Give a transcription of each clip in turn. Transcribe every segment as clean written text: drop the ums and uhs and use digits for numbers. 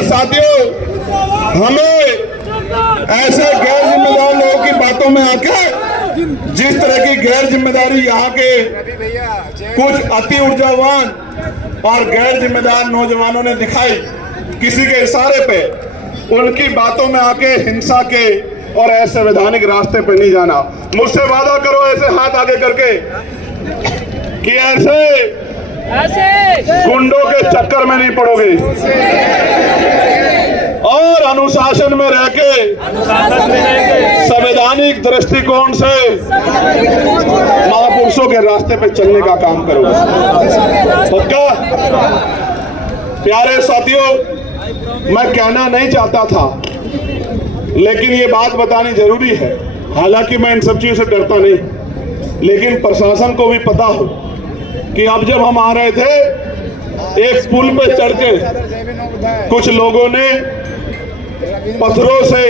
प्यारे साथियों, हमें ऐसे गैर जिम्मेदार लोगों की बातों में आके जिस तरह की गैर जिम्मेदारी यहाँ के कुछ अति ऊर्जावान और गैर जिम्मेदार नौजवानों ने दिखाई किसी के इशारे पे, उनकी बातों में आके हिंसा के और असंवैधानिक रास्ते पे नहीं जाना। मुझसे वादा करो ऐसे हाथ आगे करके कि ऐसे गुंडों के चक्कर में नहीं पड़ोगे और अनुशासन में रह के संवैधानिक दृष्टिकोण से महापुरुषों के रास्ते पे चलने का काम करोगे। पक्का? प्यारे साथियों, मैं कहना नहीं चाहता था लेकिन ये बात बतानी जरूरी है। हालांकि मैं इन सब चीजों से डरता नहीं, लेकिन प्रशासन को भी पता हो कि अब जब हम आ रहे थे एक पुल पे चढ़ के कुछ लोगों ने पत्थरों से,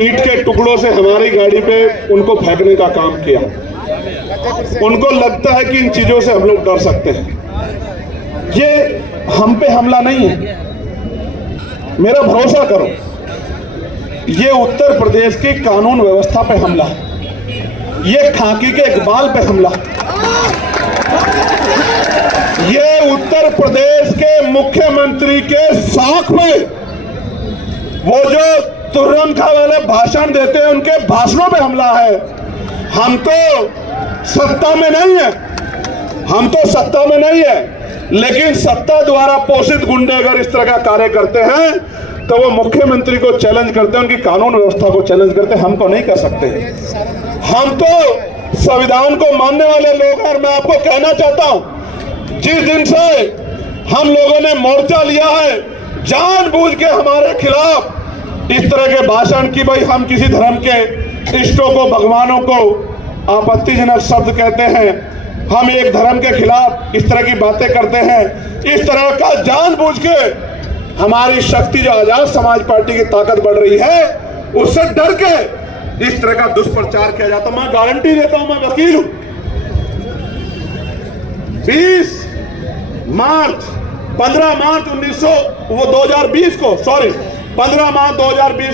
ईंट के टुकड़ों से हमारी गाड़ी पे उनको फेंकने का काम किया। उनको लगता है कि इन चीजों से हम लोग डर सकते हैं। ये हम पे हमला नहीं है, मेरा भरोसा करो, ये उत्तर प्रदेश की कानून व्यवस्था पे हमला है, ये खाकी के इकबाल पे हमला है, ये उत्तर प्रदेश के मुख्यमंत्री के साख में वो जो तुर्रम खा वाले भाषण देते हैं उनके भाषणों पे हमला है। हम तो सत्ता में नहीं है, हम तो सत्ता में नहीं है, लेकिन सत्ता द्वारा पोषित गुंडे अगर इस तरह का कार्य करते हैं तो वो मुख्यमंत्री को चैलेंज करते हैं, उनकी कानून व्यवस्था को चैलेंज करते हैं। हमको नहीं कर सकते। हम तो संविधान को मानने वाले लोग हैं। और मैं आपको कहना चाहता हूं, जिस दिन से हम लोगों ने मोर्चा लिया है जानबूझ के हमारे खिलाफ इस तरह के भाषण की, भाई हम किसी धर्म के इष्टों को, भगवानों को आपत्तिजनक शब्द कहते हैं, हम एक धर्म के खिलाफ इस तरह की बातें करते हैं, इस तरह का जानबूझ के हमारी शक्ति जो आजाद समाज पार्टी की ताकत बढ़ रही है उससे डर के इस तरह का दुष्प्रचार किया जाता। मैं गारंटी देता हूं, मैं वकील हूं, 15 मार्च 2020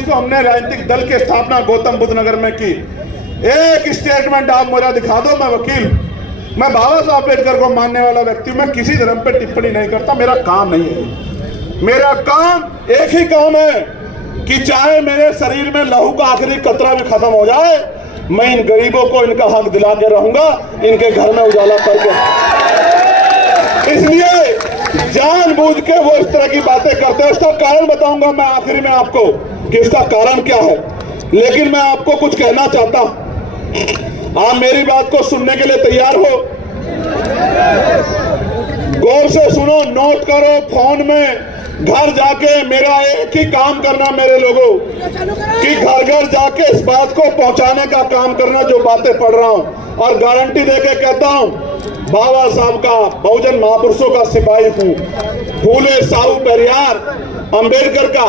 को हमने राजनीतिक दल की स्थापना गौतम बुद्ध नगर में की। एक स्टेटमेंट आप मुझे दिखा दो, मैं वकील, मैं बाबा साहब अम्बेडकर को मानने वाला व्यक्ति, मैं किसी धर्म पे टिप्पणी नहीं करता, मेरा काम नहीं है। मेरा काम एक ही काम है कि चाहे मेरे शरीर में लहू का आखिरी कतरा भी खत्म हो जाए, मैं इन गरीबों को इनका हक दिला के रहूंगा, इनके घर में उजाला करके। इसलिए जानबूझ के वो इस तरह की बातें करते हैं। इसका कारण बताऊंगा मैं आखिरी में आपको कि इसका कारण क्या है, लेकिन मैं आपको कुछ कहना चाहता हूं। आप मेरी बात को सुनने के लिए तैयार हो? गौर से सुनो, नोट करो फोन में। घर जाके मेरा एक ही काम करना मेरे लोगों, कि घर घर जाके इस बात को पहुंचाने का काम करना जो बातें पढ़ रहा हूं। और गारंटी देके कहता हूं, बाबा साहब का, बहुजन महापुरुषों का सिपाही हूं, फूले साहू पेरियार अंबेडकर का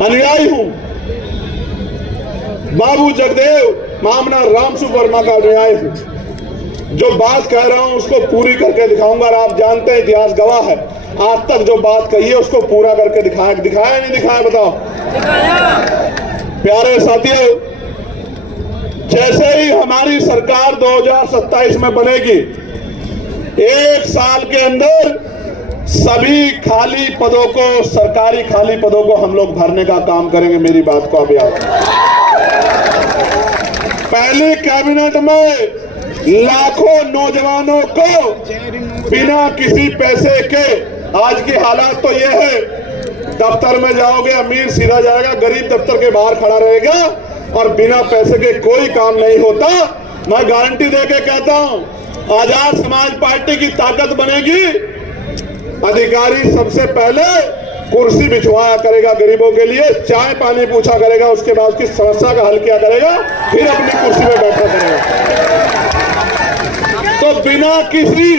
अनुयायी हूं, बाबू जगदेव मामना रामसु वर्मा का अनुयायी हूं। जो बात कह रहा हूं उसको पूरी करके दिखाऊंगा। और आप जानते हैं, इतिहास गवाह है, आज तक जो बात कही है उसको पूरा करके दिखाया नहीं दिखाया? बताओ। प्यारे साथियों, जैसे ही हमारी सरकार 2027 में बनेगी, एक साल के अंदर सभी खाली पदों को, सरकारी खाली पदों को हम लोग भरने का काम करेंगे। मेरी बात को अब याद। पहली कैबिनेट में लाखों नौजवानों को बिना किसी पैसे के, आज की हालात तो ये है, दफ्तर में जाओगे अमीर सीधा जाएगा, गरीब दफ्तर के बाहर खड़ा रहेगा और बिना पैसे के कोई काम नहीं होता। मैं गारंटी देके कहता हूं, आजाद समाज पार्टी की ताकत बनेगी। अधिकारी सबसे पहले कुर्सी बिछवाया करेगा गरीबों के लिए, चाय पानी पूछा करेगा, उसके बाद उसकी समस्या का हल किया करेगा, फिर अपनी कुर्सी में बैठा करेगा। तो बिना किसी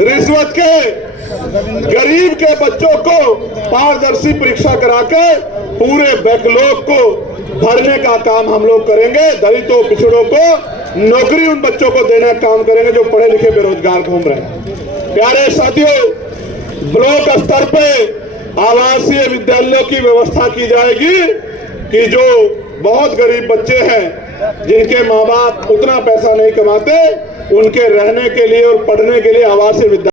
रिश्वत के गरीब के बच्चों को पारदर्शी परीक्षा करा के पूरे बैकलॉग को भरने का काम हम लोग करेंगे। दलितों, पिछड़ों को नौकरी उन बच्चों को देने का काम करेंगे जो पढ़े लिखे बेरोजगार घूम रहे हैं। प्यारे साथियों, ब्लॉक स्तर पे आवासीय विद्यालयों की व्यवस्था की जाएगी कि जो बहुत गरीब बच्चे हैं, जिनके माँ बाप उतना पैसा नहीं कमाते, उनके रहने के लिए और पढ़ने के लिए आवासीय विद्यालय